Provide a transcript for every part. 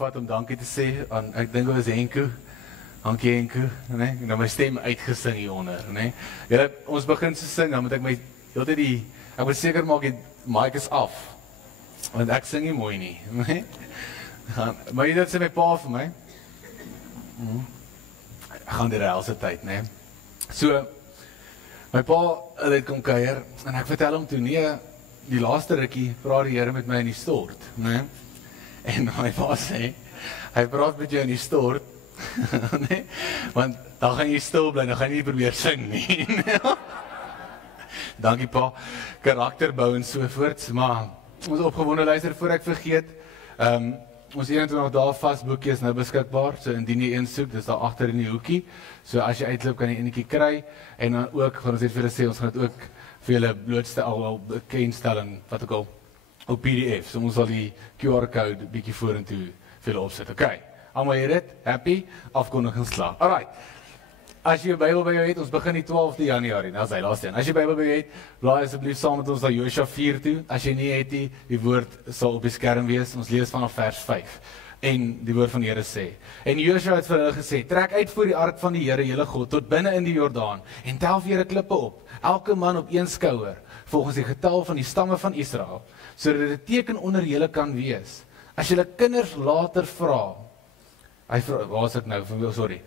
vat om dankie te sê aan, ek dink dit was Henko, Hankie Henko, nee, en dan my stem uitgesing hieronder, nee. Julle, ons begin so sing, dan moet ek my, ek moet seker maak die mic is af, want ek sing nie mooi nie, nee. Maar jy dit sê my pa vir my, ek gaan die reelse tyd, nee. So, my pa het kom kuier, en ek vertel hom toe, nee, die laaste rukkie praat die Here met my in die stort, nee. En my pa sê, hy praat met jou in die stort, nee, want dan gaan jy stil bly, dan gaan jy nie probeer sing nie. Dankie pa, karakterbou en sovoorts, maar ons opgewonde luister voor ek vergeet, ons 21 dae vasboekie is nou beskikbaar, so indien jy een soek, dis daar agter in die hoekie, so as jy uitloop kan jy enetjie kry, en dan ook, gaan ons net vir julle sê, ons gaan dit ook vir julle blootstel, al bekendstel en wat ook al, op PDF, so ons sal die QR-code bietjie vorentoe vir julle opsit, ok, allemaal hier dit, happy, afkondiging slaag, alright, as jy 'n Bybel by jou het, ons begin die 12de Januarie, nou is hy laaste een, as jy Bybel by jou het, blaai asseblief saam met ons na Josua 4 toe, as jy nie het die woord sal op die skerm wees, ons lees vanaf vers 5, en die woord van die Here sê, en Josua het vir hulle gesê, trek uit voor die ark van die Here, julle God, tot binne in die Jordaan, en tel vir julle klippe op, elke man op een skouer, volgens die getal van die stamme van Israel, sodat dit 'n teken onder julle kan wees, as julle kinders later vra,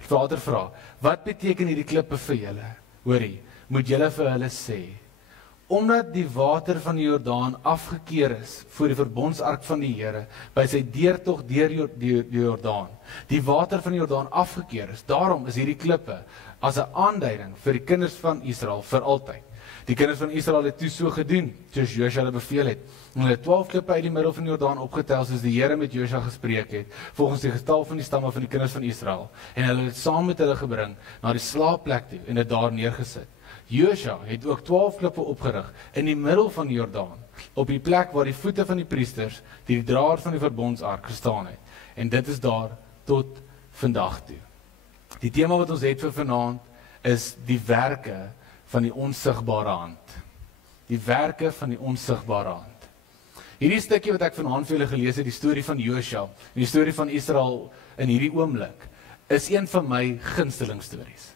later vra, wat beteken hierdie klippe vir julle? Hoorie, moet julle vir hulle sê, omdat die water van die Jordaan afgekeer is voor die verbondsark van die Here, by sy deurtog deur die Jordaan, die water van die Jordaan afgekeer is, daarom is hierdie klippe as 'n aanduiding vir die kinders van Israel vir altyd. Die kinders van Israel het toe so gedoen, soos Josua hulle beveel het. Hulle het 12 klippe uit die middel van die Jordaan opgetel, soos die Here met Josua gespreek het, volgens die getal van die stamme van die kinders van Israel. En hulle het saam met hulle gebring na die slaapplek toe en dit daar neergesit. Josua het ook 12 klippe opgerig in die middel van die Jordaan, op die plek waar die voete van die priesters, die draer van die verbondsark gestaan het. En dit is daar tot vandag toe. Die tema wat ons het vir vanaand is die werke van die onsigbare hand. Die werke van die onsigbare hand. Hierdie stukkie wat ek vanaand vir julle gelees het, die storie van Josua, die storie van Israel in hierdie oomblik, is een van my gunsteling stories.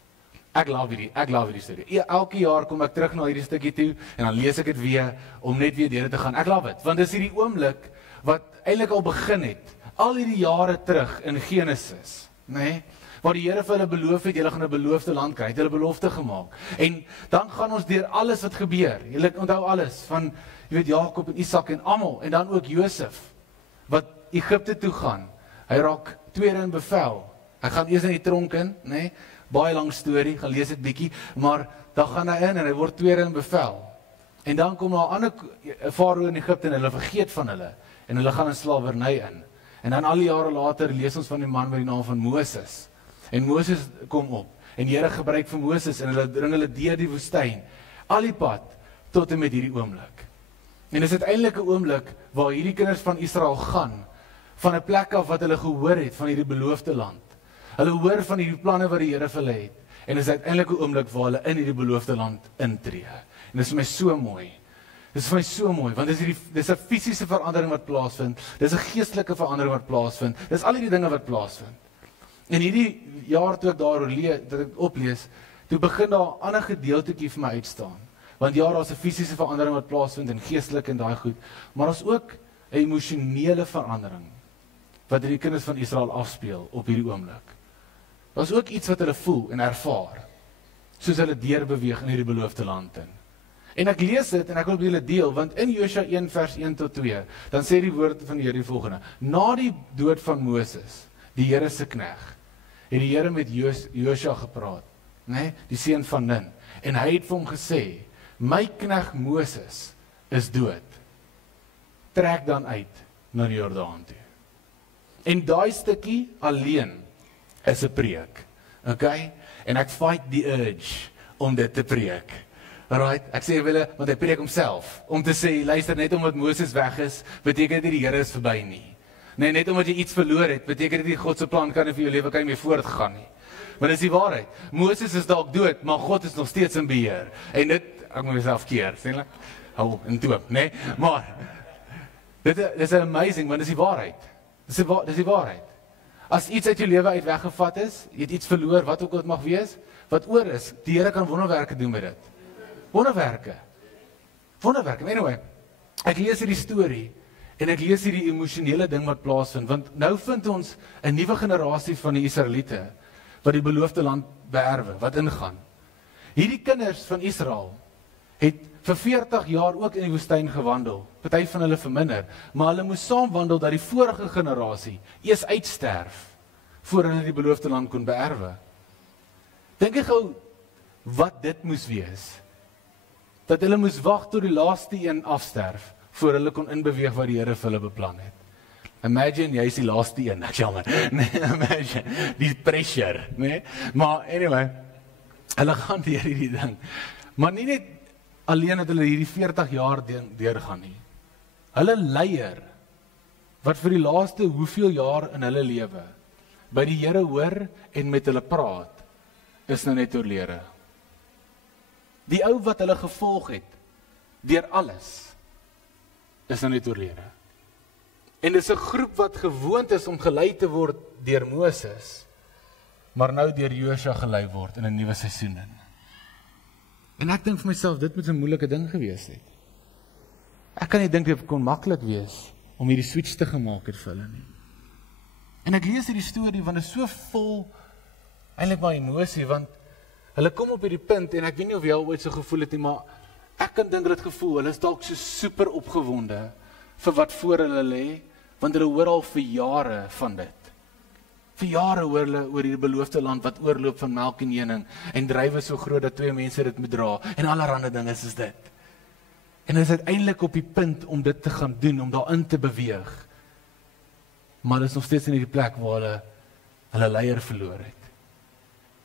Ek love hierdie storie. Elke jaar kom ek terug na hierdie stukkie toe, en dan lees ek dit weer, om net weer deur te gaan. Ek love dit, want dis hierdie oomblik, wat eintlik al begin het, al hierdie jare terug in Genesis, nee, waar die Here vir hulle beloof het, julle gaan 'n beloofde land kry, het hulle belofte gemaak. En dan gaan ons deur alles wat gebeur. Julle onthou alles van, jy weet, Jakob en Isak en almal, en dan ook Josef, wat Egipte toe gaan. Hy raak tweede in bevel. Hy gaan eers in die tronk in, nee, baie lang storie, gaan lees dit bietjie, maar dan gaan hy in en hy word tweede in bevel. En dan kom daar 'n ander farao in Egipte en hulle vergeet van hulle, en hulle gaan in slawerny in. En dan al die jare later lees ons van die man met die naam van Moses. En Moses kom op, en die Here gebruik vir Moses, en hulle bring hulle deur die woestyn, al die pad, tot en met hierdie oomblik. En dis uiteindelik 'n oomblik, waar hierdie kinders van Israel gaan, van 'n plek af wat hulle gehoor het, van hierdie beloofde land. Hulle hoor van hierdie planne wat die Here vir hulle het, en dis uiteindelik 'n oomblik, waar hulle in hierdie beloofde land intree. En dis vir my so mooi. Dis vir my so mooi, want dis 'n fisiese verandering wat plaasvind, dis 'n geestelike verandering wat plaasvind, dis al hierdie dinge wat plaasvind. En hierdie jaar toe ek daaroor dat ek oplees, toe begin daar 'n ander gedeeltetjie vir my uitstaan. Want ja, daar's 'n fisiese verandering wat plaasvind en geestelik en daai goed, maar daar's ook 'n emosionele verandering wat die kinders van Israel afspeel op hierdie oomblik. Daar's ook iets wat hulle voel en ervaar, soos hulle deurbeweeg in hierdie beloofde land in. En ek lees dit en ek wil met julle deel, want in Josua 1 vers 1 tot 2, dan sê die woord van die Here die volgende: na die dood van Moses, die Here se knegt, het die Here met Josua gepraat, nee, die seun van Nun, en hy het vir hom gesê: my knegt Moses is dood. Trek dan uit na die Jordaan toe. En daai stukkie alleen is 'n preek. Okay? En ek fight die urge om dit te preek. Alright, ek sê wille, want hy preek homself, om te sê, luister, net omdat Moses weg is, beteken dit die Here is verby nie. Nee, net omdat jy iets verloor het, beteken dit nie God se plan kan nie vir jou lewe kan nie meer voortgaan nie. Maar dis die waarheid. Moses is dalk dood, maar God is nog steeds in beheer. En dit, ek moet myself keer, sien jy? Hou in toop, nee? Maar dit is amazing, want dis die waarheid. Dis die waarheid. As iets uit jou lewe uit weggevat is, jy het iets verloor, wat ook al dit mag wees, wat oor is, die Here kan wonderwerke doen met dit. Wonderwerke. Anyway, ek lees hierdie storie, en ek lees hierdie emosionele ding wat plaasvind, want nou vind ons 'n nuwe generasie van die Israeliete, wat die beloofde land beerwe, wat ingaan. Hierdie kinders van Israel, het vir 40 jaar ook in die woestyn gewandel, party van hulle verminder, maar hulle moes saamwandel dat die vorige generasie eers uitsterf, voor hulle die beloofde land kon beerwe. Dink jy gou, wat dit moes wees? Dat hulle moes wag tot die laaste een afsterf, voor hulle kon inbeweeg wat die Here vir hulle beplan het. Imagine, jy is die laaste een, ek jammer. Nee, imagine, die pressure, nee. Maar anyway, hulle gaan deur hierdie ding. Maar nie net alleen het hulle hierdie 40 jaar deurgaan nie. Hulle leier, wat vir die laaste hoeveel jaar in hulle lewe, by die Here hoor en met hulle praat, is nou net oorlede. Die ou wat hulle gevolg het, deur alles, is nou net oorlede. En dis 'n groep wat gewoond is om gelei te word deur Moses, maar nou deur Josua gelei word in 'n nuwe seisoen in. En ek dink vir myself, dit moet 'n moeilike ding gewees het. Ek kan nie dink dit kon maklik wees om hierdie switch te gemaak het vir hulle nie. En ek lees hierdie storie, want dit is so vol eintlik maar emosie, want hulle kom op hierdie punt, en ek weet nie of jy al ooit so gevoel het nie, maar ek kan dink dit gevoel, hulle is dalk so super opgewonde vir wat voor hulle lê, want hulle hoor al vir jare van dit. Vir jare hoor hulle oor hierdie beloofde land wat oorloop van melk en honing, en druiwe so groot dat 2 mense dit moet dra, en allerlei dinge is dit. En hulle is uiteindelik op die punt om dit te gaan doen, om daarin te beweeg. Maar hulle is nog steeds in hierdie plek waar hulle leier verloor het.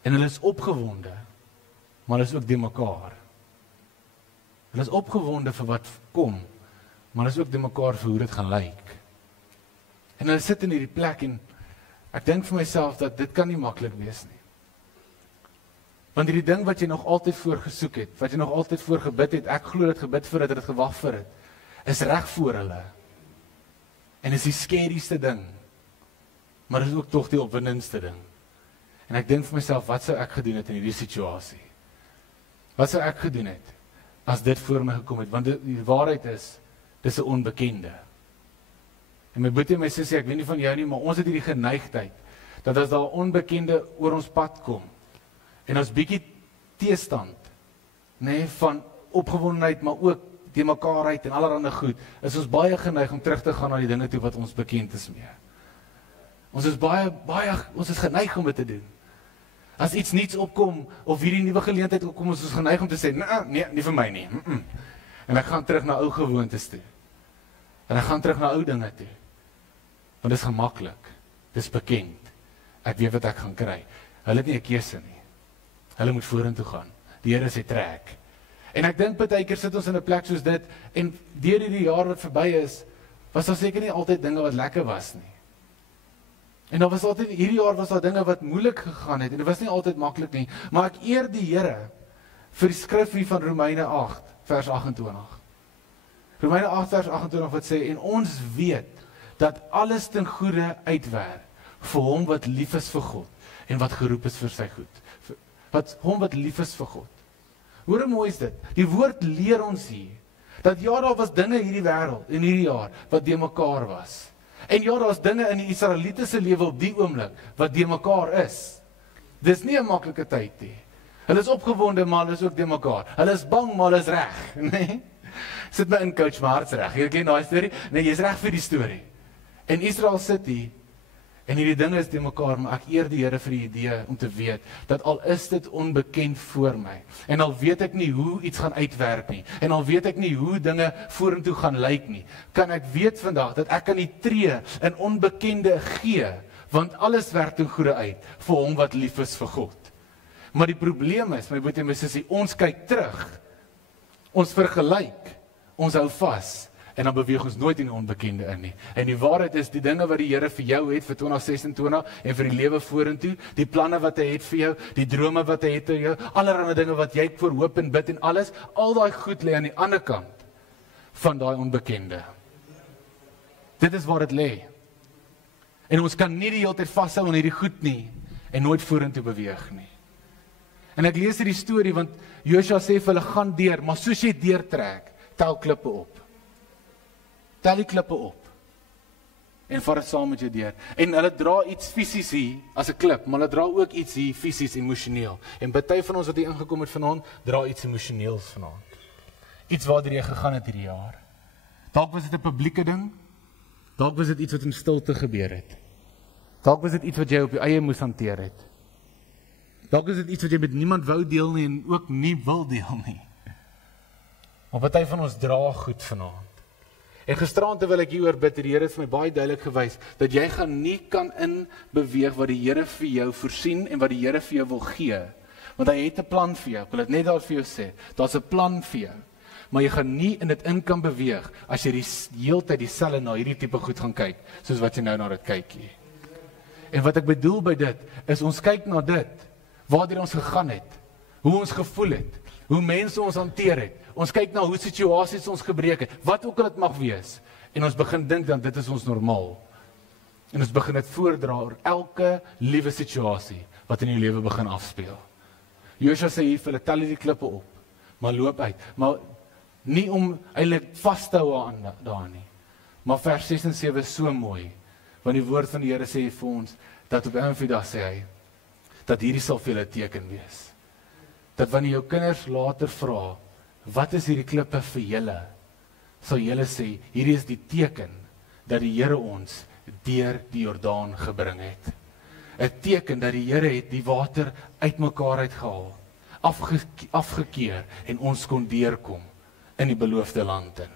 En hulle is opgewonde, maar hulle is ook de mekaar. Hulle is opgewonde vir wat kom, maar hulle is ook de mekaar vir hoe dit gaan lyk. En hulle sit in hierdie plek, en ek dink vir myself dat dit kan nie maklik wees nie. Want hierdie ding wat jy nog altyd voor gesoek het, wat jy nog altyd voor gebid het, ek glo dit gebid vir dit gewag vir dit, is reg voor hulle. En is die skerigste ding, maar is ook tog die opwindendste ding. En ek dink vir myself, wat sou ek gedoen het in hierdie situasie? Wat sou ek gedoen het, as dit voor my gekom het? Want die waarheid is, dis 'n onbekende. En my boetie en my sussie, ek weet nie van jou nie, maar ons het hierdie geneigtheid, dat as daar onbekende oor ons pad kom, en ons bietjie teestand, nee, van opgewondenheid, maar ook die mekaarheid en allerhande goed, is ons baie geneig om terug te gaan na die dinge toe wat ons bekend is mee. Ons is ons is geneig om dit te doen. As iets niets opkom, of hierdie nuwe geleentheid opkom, ons is geneig om te sê, nee, nie vir my nie. En ek gaan terug na ou gewoontes toe. En ek gaan terug na ou dinge toe. Want dit is gemaklik, dit is bekend. Ek weet wat ek gaan kry. Hulle het nie 'n keuse nie. Hulle moet vorentoe gaan. Die Here sê trek. En ek dink baie keer sit ons in 'n plek soos dit, en deur hierdie jaar wat verby is, was daar seker nie altyd dinge wat lekker was nie. En daar was altyd, hierdie jaar was daar dinge wat moeilik gegaan het, en dit was nie altyd maklik nie, maar ek eer die Here vir die skrif hier van Romeine 8, vers 28. Romeine 8, vers 28 wat sê, en ons weet, dat alles ten goeie uitwerk, vir hom wat lief is vir God, en wat geroep is vir sy goed. Hom wat lief is vir God. Hoe mooi is dit? Die woord leer ons hier, dat ja, daar was dinge in hierdie wêreld, in hierdie jaar, wat de mekaar was. En ja, daar was dinge in die Israeliete se lewe op die oomblik, wat de mekaar is. Dis nie 'n maklike tyd nie. Hulle is opgewonde, maar hulle is ook de mekaar. Hulle is bang, maar hulle is reg, nee? Sit my in coach, maar hart's reg. Jy ken daai storie? Nee, jy's reg vir die storie. En Israel sit hier, en hierdie dinge is de mekaar, maar ek eer die Here vir die idee om te weet, dat al is dit onbekend voor my, en al weet ek nie hoe iets gaan uitwerk nie, en al weet ek nie hoe dinge vorentoe gaan lyk nie, kan ek weet vandag, dat ek kan nie tree in onbekende gee, want alles werk ten goeie uit, vir hom wat lief is vir God. Maar die probleem is, my boetie en my sussie, ons kyk terug, ons vergelyk, ons hou vas, en dan beweeg ons nooit in die onbekende in nie. En die waarheid is, die dinge wat die Here vir jou het vir 2026 en vir die lewe vorentoe, die planne wat hy het vir jou, die drome wat hy het vir jou, allerlei dinge wat jy voor hoop en bid en alles, al daai goed lê aan die ander kant van daai onbekende. Dit is waar dit lê. En ons kan nie die hele tyd vashou aan hierdie goed nie, en nooit vorentoe beweeg nie. En ek lees hierdie storie, want Josua sê vir hulle, gaan deur, maar soos jy deurtrek, tel klippe op. Tel die klippe op. En vat dit saam met jou deur. En hulle dra iets fisies hier, as 'n klip, maar hulle dra ook iets hier, fisies, emosioneel. En party van ons wat hier ingekom het vanaand, dra iets emosioneels vanaand. Iets waartoe jy gegaan het hierdie jaar. Dalk was dit 'n publieke ding, dalk was dit iets wat in stilte gebeur het. Dalk was dit iets wat jy op jou eie moes hanteer het. Dalk is dit iets wat jy met niemand wou deel nie en ook nie wil deel nie. Maar party van ons dra goed vanaand. En gisteraan terwyl ek hieroor bid, die Here het vir my baie duidelik gewys dat jy gaan nie kan inbeweeg wat die Here vir jou voorsien en wat die Here vir jou wil gee. Want hy het 'n plan vir jou. Ek wil dit net daar vir jou sê. Daar's 'n plan vir jou. Maar jy gaan nie in dit in kan beweeg as jy die heeltyd dieselfde na hierdie tipe goed gaan kyk, soos wat jy nou na dit kyk hier. En wat ek bedoel by dit, is ons kyk na dit, waartoe ons gegaan het, hoe ons gevoel het, hoe mense ons hanteer het. Ons kyk na hoe situasies ons gebreek het, wat ook al dit mag wees. En ons begin dink dat dit is ons normaal. En ons begin dit voordra oor elke liewe situasie wat in jou lewe begin afspeel. Josua sê hier vir hulle, tel die klippe op, maar loop uit. Maar nie om eintlik vas te hou aan daar nie. Maar vers 6 en 7 is so mooi, want die woord van die Here sê vir ons, dat op 'n dag sê hy, dat hierdie sal vir julle 'n teken wees. Dat wanneer jou kinders later vra, wat is hierdie klippe vir julle? Sal julle sê, hierdie is die teken dat die Here ons deur die Jordaan gebring het. 'n Teken dat die Here het die water uitmekaar uitgehaal, afgekeer en ons kon deurkom in die beloofde land in.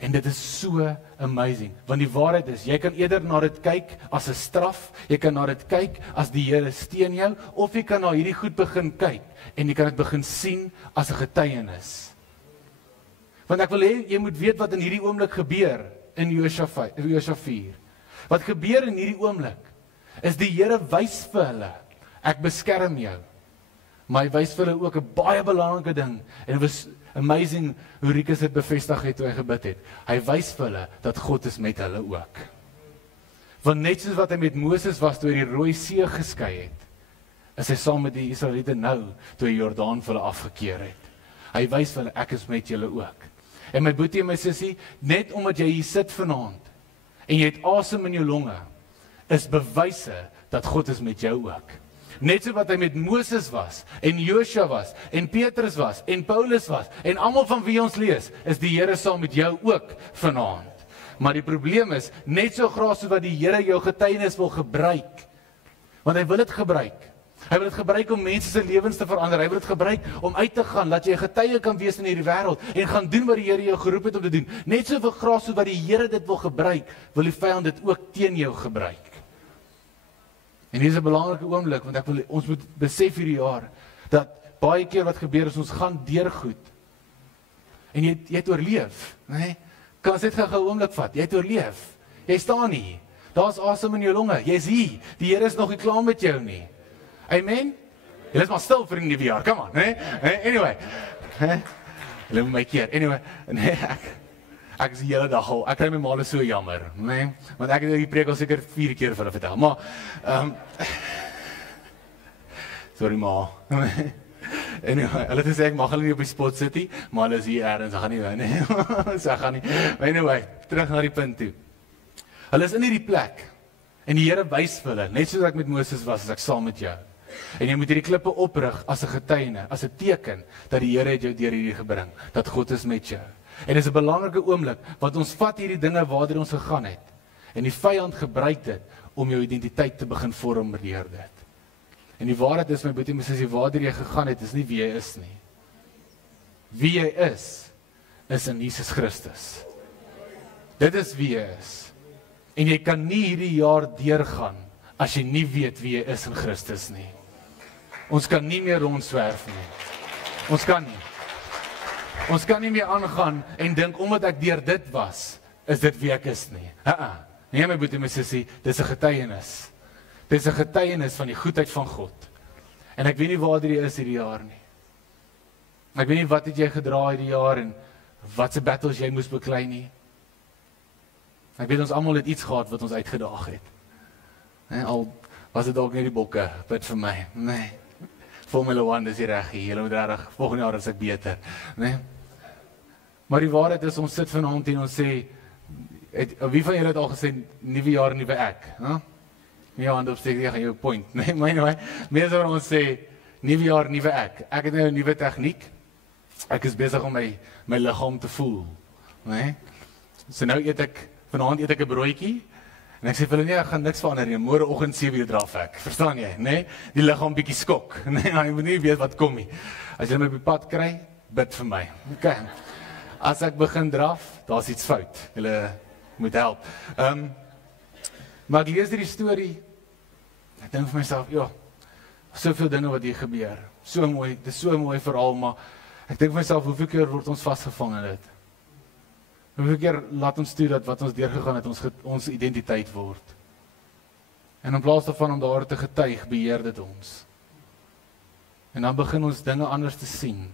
En dit is so amazing, want die waarheid is, jy kan eerder na dit kyk as 'n straf, jy kan na dit kyk as die Here steun jou, of jy kan na hierdie goed begin kyk, en jy kan dit begin sien as 'n getuienis. Want ek wil hê, jy moet weet wat in hierdie oomblik gebeur, in Josua 4. Wat gebeur in hierdie oomblik, is die Here wys vir hulle, ek beskerm jou, maar hy wys vir hulle ook 'n baie belangrike ding, en dit was amazing hoe Rikus dit bevestig het toe hy gebid het. Hy wys vir hulle dat God is met hulle ook. Want net soos wat hy met Moses was toe hy die Rooi See geskei het, is hy saam met die Israeliete nou toe hy Jordaan vir hulle afgekeer het. Hy wys vir hulle, ek is met julle ook. En my boetie en my sussie, net omdat jy hier sit vanaand en jy het asem in jou longe, is bewyse dat God is met jou ook. Net so wat hy met Moses was, en Josua was, en Petrus was, en Paulus was, en almal van wie ons lees, is die Here saam met jou ook vanaand. Maar die probleem is, net so graag so wat die Here jou getuienis wil gebruik, want hy wil dit gebruik. Hy wil dit gebruik om mense se lewens te verander, hy wil dit gebruik om uit te gaan, dat jy 'n getuie kan wees in hierdie wêreld, en gaan doen wat die Here jou geroep het om te doen. Net so graag so wat die Here dit wil gebruik, wil die vyand dit ook teen jou gebruik. En hier is 'n belangrike oomblik, want ons moet besef hierdie jaar, dat baie keer wat gebeur is, ons gaan deur goed. En jy het oorleef, nee? Kan ons net gou 'n oomblik vat, jy het oorleef, jy staan hier, daar's asem in jou longe, jy's hier, die Here is nog nie klaar met jou nie. Amen? Jy is maar stil vir die nuwe jaar, come on, nee? Anyway, hulle moet my keer, anyway, nee, ek is die hele dag al, ek kry my maal so jammer, nee, want ek het die preek al seker 4 keer vir hulle vertel, maar, sorry ma, anyway, hulle het gesê ek mag hulle nie op die spot sit nie, maar hulle is hier ergens, ek gaan nie, nee, so ek gaan nie, anyway, terug na die punt toe. Hulle is in hierdie plek, en die Here wys vir hulle, net soos ek met Moses was, as ek saam met jou. En jy moet hierdie klippe oprig as 'n getuienis, as 'n teken, dat die Here het jou deur hierdie gebring, dat God is met jou. En dis 'n belangrike oomblik, want ons vat hierdie dinge waartoe ons gegaan het, en die vyand gebruik dit, om jou identiteit te begin vorm deur dit. En die waarheid is, my boetie, my sussie, waartoe jy gegaan het, is nie wie jy is nie. Wie jy is in Jesus Christus. Dit is wie jy is. En jy kan nie hierdie jaar deurgaan, as jy nie weet wie jy is in Christus nie. Ons kan nie meer rondswerf nie. Ons kan nie. Ons kan nie meer aangaan en dink, omdat ek deur dit was, is dit wie ek is nie. Nee, my boetie, my sussie, dit is 'n getuienis. Dit is 'n getuienis van die goedheid van God. En ek weet nie waar jy is hierdie jaar nie. Ek weet nie wat het jy gedra hierdie jaar, en wat se battles jy moes beklei nie. Ek weet ons almal het iets gehad wat ons uitgedaag het. Al was dit dalk net die bokke, bid vir my. Nee. Formule 1 is hier reg hier. Julle moet reg volgende jaar is ek beter, né? Maar die waarheid is ons sit vanaand en ons sê wie van julle het al gesê nuwe jaar nuwe ek, hè? Ja, en opsteek jy gaan jou point, né? Meeste van ons sê nuwe jaar nuwe ek. Ek het nou 'n nuwe tegniek. Ek is besig om my liggaam te voel, né? So nou vanaand eet ek 'n broodjie. En ek sê vir hulle, nee, ek gaan niks verander nie. Môreoggend 7 uur draf ek. Verstaan jy, né? Die liggaam bietjie skok, né? Jy moet nie weet wat kom nie. As jy my op die pad kry, bid vir my. Okay. As ek begin draf, daar's iets fout. Julle moet help. Maar ek lees hierdie storie. Ek dink vir myself, ja, soveel dinge wat hier gebeur. So mooi, dit is so 'n mooi verhaal, maar ek dink vir myself, hoeveel keer word ons vasgevang in dit? Hoeveel keer laat ons toe dat wat ons deurgegaan het, ons identiteit word. En in plaas daarvan om daar te getuig, beheer dit ons. En dan begin ons dinge anders te sien.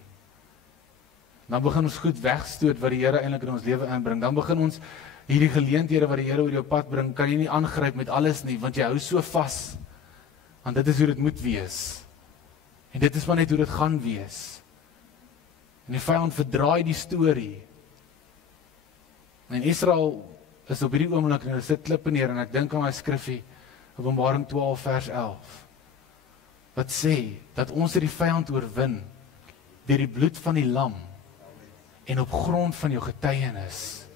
Dan begin ons goed wegstoot wat die Here eintlik in ons lewe inbring. Dan begin ons hierdie geleenthede wat die Here oor jou pad bring, kan jy nie aangryp met alles nie, want jy hou so vas. Want dit is hoe dit moet wees. En dit is maar net hoe dit gaan wees. En die vyand verdraai die storie. En Israel is op hierdie oomblik en hulle sit klippe neer en ek dink aan my skrifgie, Openbaring 12 vers 11, wat sê, dat ons die vyand oorwin, deur die bloed van die lam, en op grond van jou getuienis.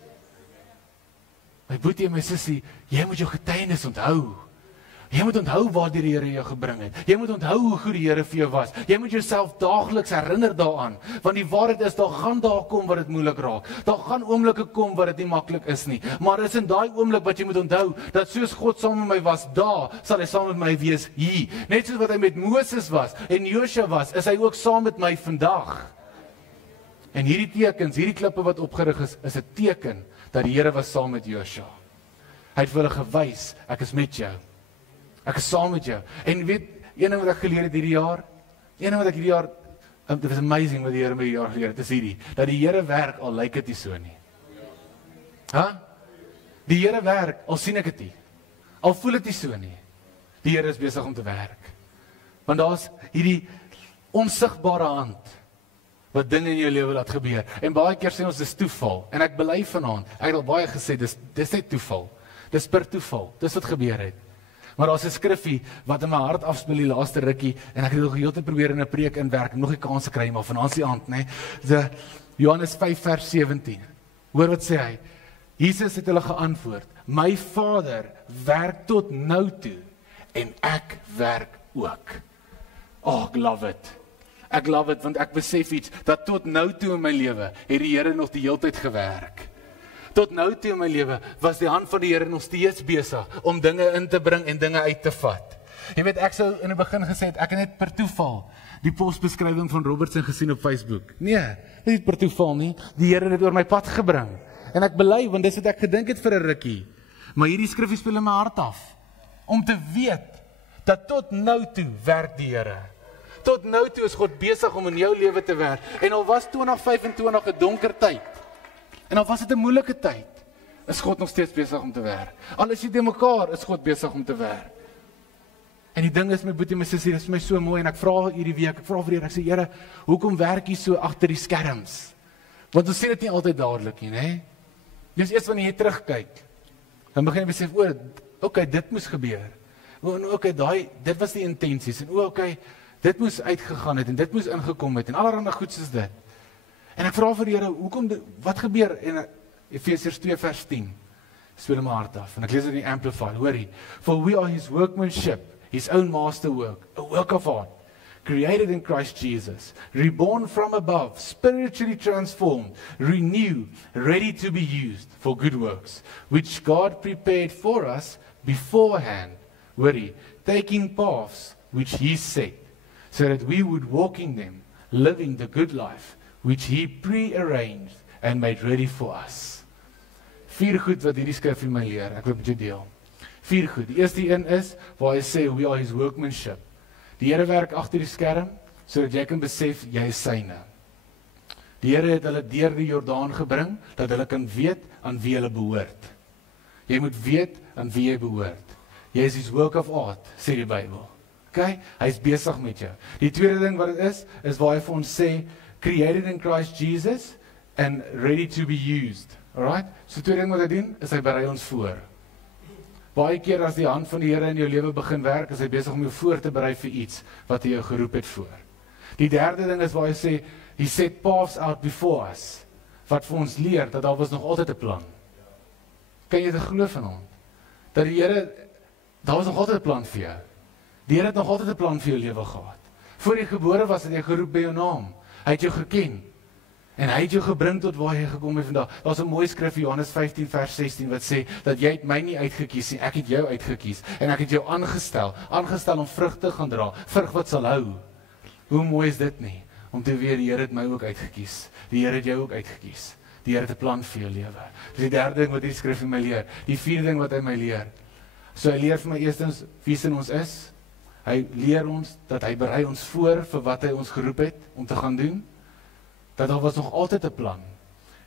My boetie en my sussie, jy moet jou getuienis onthou. Jy moet onthou waar die Here jou gebring het. Jy moet onthou hoe goed die Here vir jou was. Jy moet jouself daagliks herinner daaraan, want die waarheid is, daar gaan daar kom wat dit moeilik raak. Daar gaan oomblikke kom wat dit nie maklik is nie. Maar is in daai oomblik wat jy moet onthou, dat soos God saam met my was daar, sal hy saam met my wees hier. Net soos wat hy met Moses was en Josua was, is hy ook saam met my vandag. En hierdie tekens, hierdie klippe wat opgerig is 'n teken dat die Here was saam met Josua. Hy het vir hulle gewys, ek is met jou. Ek is saam met jou. En weet, een ding wat ek geleer het hierdie jaar, dit was amazing wat die Here my hierdie jaar geleer het, is hierdie, dat die Here werk, al lyk dit nie so nie. Die Here werk, al sien ek dit nie. Al voel dit nie so nie. Die Here is besig om te werk. Want daar's hierdie onsigbare hand, wat dinge in jou lewe laat gebeur. En baie keer sê ons, dis toeval. En ek bely vanaand, ek het al baie gesê, dis net toeval. Dis per toeval, dis wat gebeur het. Maar daar's 'n skriffie wat in my hart afspeel die laaste rukkie en ek het nog heeltyd probeer in 'n preek inwerk, nog nie kans gekry maar vanaand se aand, né? Johannes 5 vers 17. Hoor wat sê hy? Jesus het hulle geantwoord: "My Vader werk tot nou toe en ek werk ook." Oh, ek love it. Ek love it want ek besef iets dat tot nou toe in my lewe het die Here nog die hele tyd gewerk. Tot nou toe in my lewe was die hand van die Here nog steeds besig om dinge in te bring en dinge uit te vat. Jy weet, ek sou in die begin gesê het, ek het net per toeval die posbeskrywing van Robertson gesien op Facebook. Nee, nie per toeval nie. Die Here het dit oor my pad gebring. En ek bely, want dis wat ek gedink het vir 'n rukkie. Maar hierdie skrifgie speel in my hart af. Om te weet, dat tot nou toe werk die Here. Tot nou toe is God besig om in jou lewe te werk. En al was 2025 'n donker tyd, en al was dit 'n moeilike tyd, is God nog steeds besig om te werk. Al is jy te mekaar, is God besig om te werk. En die ding is, my boetie, my sussie, dit is my so mooi, en ek vra hierdie week, ek vra vir Here, ek sê, Here, hoekom werk jy so agter die skerms? Want ons sien dit nie altyd dadelik nie, né? Dis eers wanneer jy terugkyk, dan begin jy besef, okay, dit moes gebeur. Okay, dit was die intensies, en okay, dit moes uitgegaan het, en dit moes ingekom het, en allerhande goed soos dit. En ek vra vir die Here, wat gebeur? En Efesiërs 2 vers 10, speel my hart af, en ek lees dit in die Amplified, hoorie, for we are his workmanship, his own masterwork, a work of art, created in Christ Jesus, reborn from above, spiritually transformed, renewed, ready to be used for good works, which God prepared for us beforehand, hoorie, taking paths which he set, so that we would walk in them, living the good life, which he pre-arranged and made ready for us. 4 goed wat hierdie skrif vir my leer, ek wil met jou deel. 4 goed. Die eerste een is, waar hy sê, we are his workmanship. Die Here werk agter die skerm, sodat jy kan besef, jy is syne. Die Here het hulle deur die Jordaan gebring, dat hulle kan weet aan wie hulle behoort. Jy moet weet aan wie jy behoort. Jy is his work of art, sê die Bybel. Okay? Hy is besig met jou. Die tweede ding wat dit is waar hy vir ons sê, created in Christ Jesus and ready to be used. Alright? So tweede ding wat hy doen, is hy berei ons voor. Baie keer as die hand van die Here in jou lewe begin werk, is hy besig om jou voor te berei vir iets wat hy jou geroep het voor. Die derde ding is waar hy sê, he set paths out before us, wat vir ons leer, dat daar was nog altyd 'n plan. Kan jy dit glo van hom? Dat die Here, daar was nog altyd 'n plan vir jou. Die Here het nog altyd 'n plan vir jou lewe gehad. Voor jy gebore was, het hy geroep by jou naam. Hy het jou geken. En hy het jou gebring tot waar jy gekom het vandag. Daar's 'n mooi skrif, Johannes 15 vers 16, wat sê, dat jy het my nie uitgekies nie, ek het jou uitgekies. En ek het jou aangestel om vrug te gaan dra, vrug wat sal hou. Hoe mooi is dit nie? Om te weet, die Here het my ook uitgekies. Die Here het jou ook uitgekies. Die Here het 'n plan vir jou lewe. Dis die derde ding wat die skrif vir my leer. Die vierde ding wat hy my leer. So hy leer vir my eerstens wie sin ons is. Hy leer ons dat hy berei ons voor vir wat hy ons geroep het om te gaan doen. Dat daar was nog altyd 'n plan.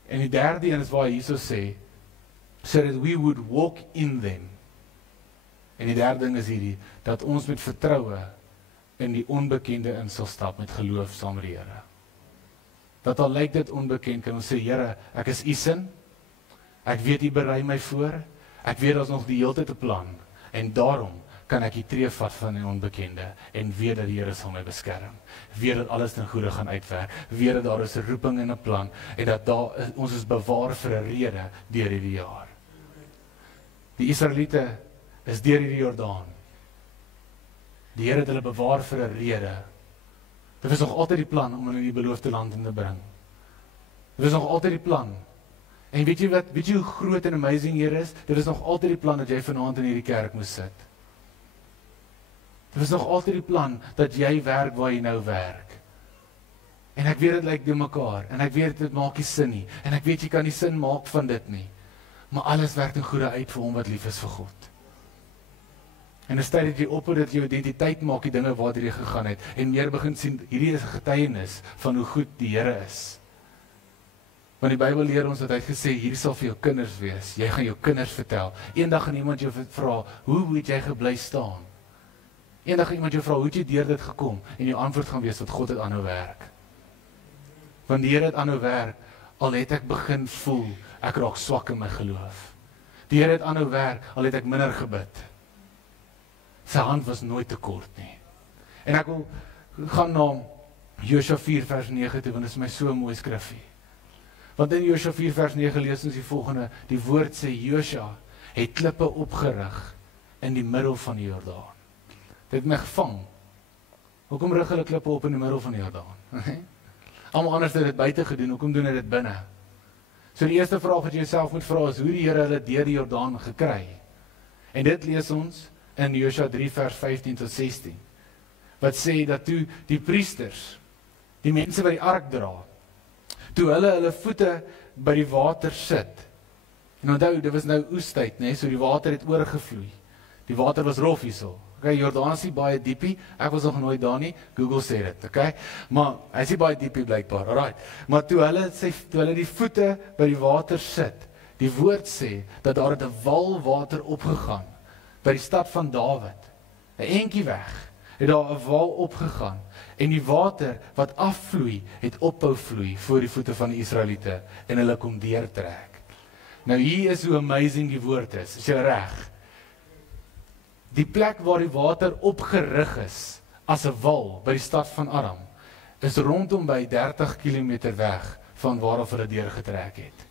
En die derde een is waar hy hierso sê, so that we would walk in them. En die derde ding is hierdie, dat ons met vertroue in die onbekende in sal stap met geloof saam met die Here. Dat al lyk dit onbekend, kan ons sê, Here, ek is u sin, ek weet u berei my voor, ek weet daar's nog die hele tyd 'n plan, en daarom kan ek die tree vat van die onbekende, en weet dat die Here sal my beskerm, weet dat alles ten goeie gaan uitwerk, weet dat daar is 'n roeping en 'n plan, en dat ons is bewaar vir 'n rede deur hierdie jaar. Die Israeliete is deur hierdie Jordaan. Die Here het hulle bewaar vir 'n rede. Dit was nog altyd die plan om hulle in die beloofde land in te bring. Dit was nog altyd die plan. En weet jy hoe groot en amazing hier is? Dit is nog altyd die plan dat jy vanaand in hierdie kerk moet sit. Dit is nog altyd die plan dat jy werk waar jy nou werk. En ek weet dit lyk de mekaar, en ek weet dit maak nie sin nie, en ek weet jy kan nie sin maak van dit nie. Maar alles werk ten goeie uit vir hom wat lief is vir God. En dis tyd dat jy ophou dat jou identiteit maak die dinge waartoe jy gegaan het, en meer begin sien, hierdie is 'n getuienis van hoe goed die Here is. Want die Bybel leer ons dat hy het gesê, hierdie sal vir jou kinders wees, jy gaan jou kinders vertel. Eendag gaan iemand jou vra, hoe het jy gebly staan? Eendag gaan iemand jou vra, hoe het jy deur dit gekom? En jou antwoord gaan wees, dat God het aanhou werk. Want die Here het aanhou werk, al het ek begin voel, ek raak swak in my geloof. Die Here het aanhou werk, al het ek minder gebid. Sy hand was nooit te kort nie. En ek wil gaan na Josua 4 vers 9 toe, want dit is my so 'n mooi skrifgie. Want in Josua 4 vers 9 lees ons die volgende, die woord sê, Josua het klippe opgerig in die middel van die Jordaan. Dit het my gevang. Hoekom rig hulle klippe op in die middel van die Jordaan? Almal anders het dit buite gedoen, hoekom doen hulle dit binne? So die eerste vraag wat jy jouself moet vra is, hoe die Here hulle deur die Jordaan gekry? En dit lees ons in Josua 3 vers 15 tot 16, wat sê dat toe die priesters, die mense wat die ark dra, toe hulle voete by die water sit, en onthou, dit was nou oestyd, so die water het oorgevloei, die water was rof hierso, okay, Jordaan is nie baie diepie, ek was nog nooit daar nie, Google sê dit, okay, maar hy is nie baie diepie blijkbaar, alright, maar toe hulle die voete by die water sit, die woord sê, dat daar het 'n wal water opgegaan, by die stad van Dawid, 'n entjie weg, het daar 'n wal opgegaan, en die water wat afvloei, het ophou vloei voor die voete van die Israeliete, en hulle kom deurtrek. Nou hier is hoe amazing die woord is jy reg? Die plek waar die water opgerig is, as 'n wal, by die stad van Aram, is rondom by 30 km weg, van waaraf hulle deurgetrek het.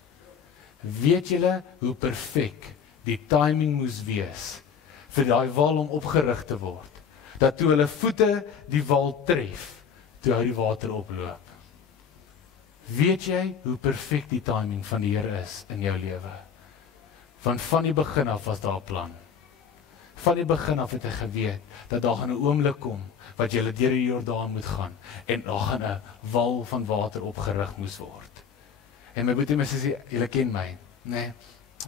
Weet julle hoe perfek die timing moes wees, vir daai wal om opgerig te word, dat toe hulle voete die wal tref, toe hy die water oploop. Weet jy hoe perfek die timing van die Here is in jou lewe? Want van die begin af was daar 'n plan. Van die begin af het hy geweet, dat daar gaan 'n oomblik kom, wat jy deur die Jordaan moet gaan, en daar gaan 'n wal van water opgerig moes word. En my boetie, my sussie, julle ken my, nee,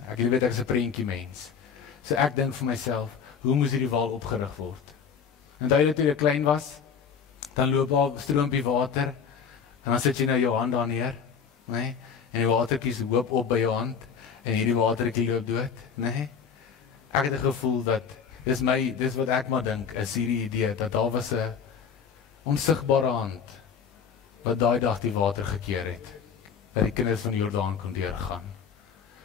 ek weet ek is 'n prentjie mens. So ek dink vir myself, hoe moes hierdie wal opgerig word? En toe jy klein was, dan loop daar stroompie water, en dan sit jy nou jou hand daar neer, nee? En die watertjies loop op by jou hand, en hierdie watertjie loop dood, nee? Ek het 'n gevoel dat Dis wat ek maar dink, is hierdie idee, dat daar was 'n onsigbare hand, wat daai dag die water gekeer het, dat die kinders van die Jordaan kon deurgaan.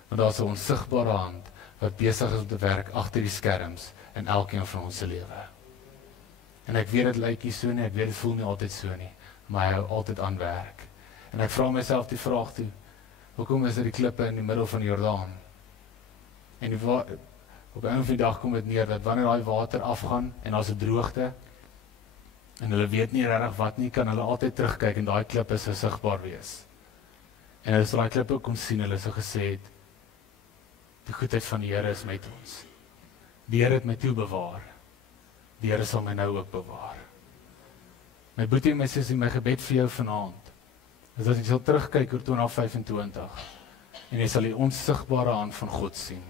Want daar is 'n onsigbare hand, wat besig is om te werk agter die skerms, in elkeen van ons se lewe. En ek weet dit lyk nie so nie, ek weet dit voel nie altyd so nie, maar hy hou altyd aan werk. En ek vra myself die vraag toe, hoekom is die klippe in die middel van die Jordaan? En op 'n van die dag kom dit neer, dat wanneer daai water afgaan, en daar's 'n droogte, en hulle weet nie regtig wat nie, kan hulle altyd terugkyk, en daai klippe sou sigbaar wees. En as daai klippe kon sien, hulle sou gesê het, die goedheid van die Here is met ons. Die Here het my toe bewaar. Die Here sal my nou ook bewaar. My boetie en my sussie, my gebed vir jou vanaand, is dat jy sal terugkyk oor 2025, en jy sal die onsigbare hand van God sien.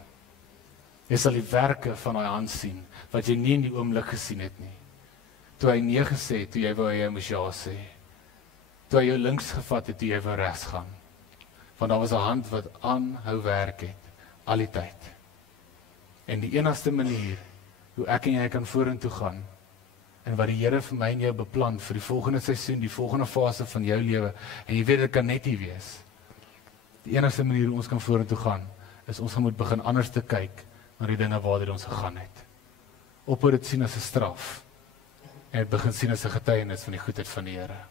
Jy sal die werke van daai hand sien, wat jy nie in die oomblik gesien het nie. Toe hy nee gesê het, toe jy wou hy moes ja sê. Toe hy jou links gevat het, toe jy wou regs gaan. Want daar was 'n hand wat aanhou werk het, al die tyd. En die enigste manier, hoe ek en jy kan vorentoe gaan, en wat die Here vir my en jou beplan, vir die volgende seisoen, die volgende fase van jou lewe, en jy weet, dit kan net hier wees. Die enigste manier hoe ons kan vorentoe gaan, is ons moet begin anders te kyk, na die dinge waar dit ons gegaan het. Ophou dit sien as 'n straf, en het begin sien as 'n getuienis van die goedheid van die Here.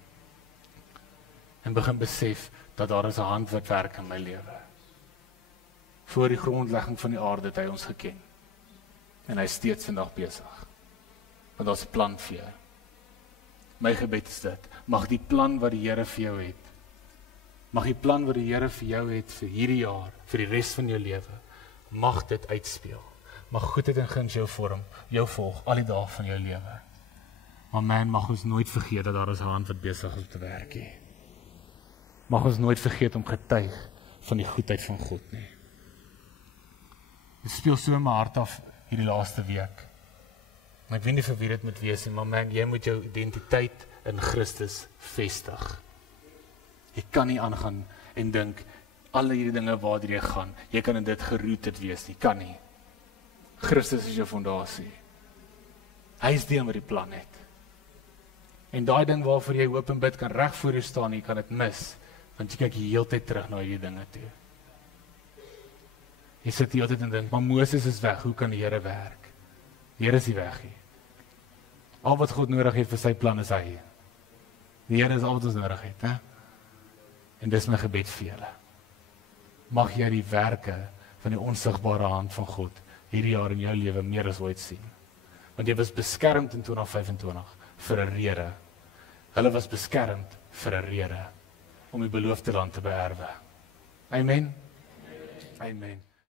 En begin besef, dat daar is 'n hand wat werk in my lewe. Voor die grondlegging van die aarde het hy ons geken. En hy is steeds vandag besig. Want daar's 'n plan vir jou. My gebed is dit, mag die plan wat die Here vir jou het, mag die plan wat die Here vir jou het vir hierdie jaar, vir die res van jou lewe, mag dit uitspeel. Mag goedheid en guns jou vorm, jou volg, al die dae van jou lewe. Maar man, mag ons nooit vergeet dat daar is 'n hand wat besig is om te werk nie. Mag ons nooit vergeet om getuig van die goedheid van God nie. Dit speel so in my hart af hierdie laaste week. En ek weet nie vir wie dit moet wees nie, maar man, jy moet jou identiteit in Christus vestig. Jy kan nie aangaan en dink, alle hierdie dinge waartoe jy gaan, jy kan in dit gerooted wees nie, kan nie. Christus is jou fondasie. Hy is die wat die plan het. En daai ding waarvoor jy hoop en bid kan reg voor jou staan, jy kan dit mis, want jy kyk die hele tyd terug na hierdie dinge toe. Jy sit die hele tyd en dink, maar Moses is weg, hoe kan die Here werk? Die Here is nie weg nie. Al wat God nodig het vir sy plan is hy. Die Here is al wat ons nodig het, hè? En dis my gebed vir julle. Mag jy die werke van die onsigbare hand van God hierdie jaar in jou lewe meer as ooit sien. Want jy was beskermd in 2025 vir 'n rede. Hulle was beskermd vir 'n rede om die beloofde land te beerwe. Amen. Amen.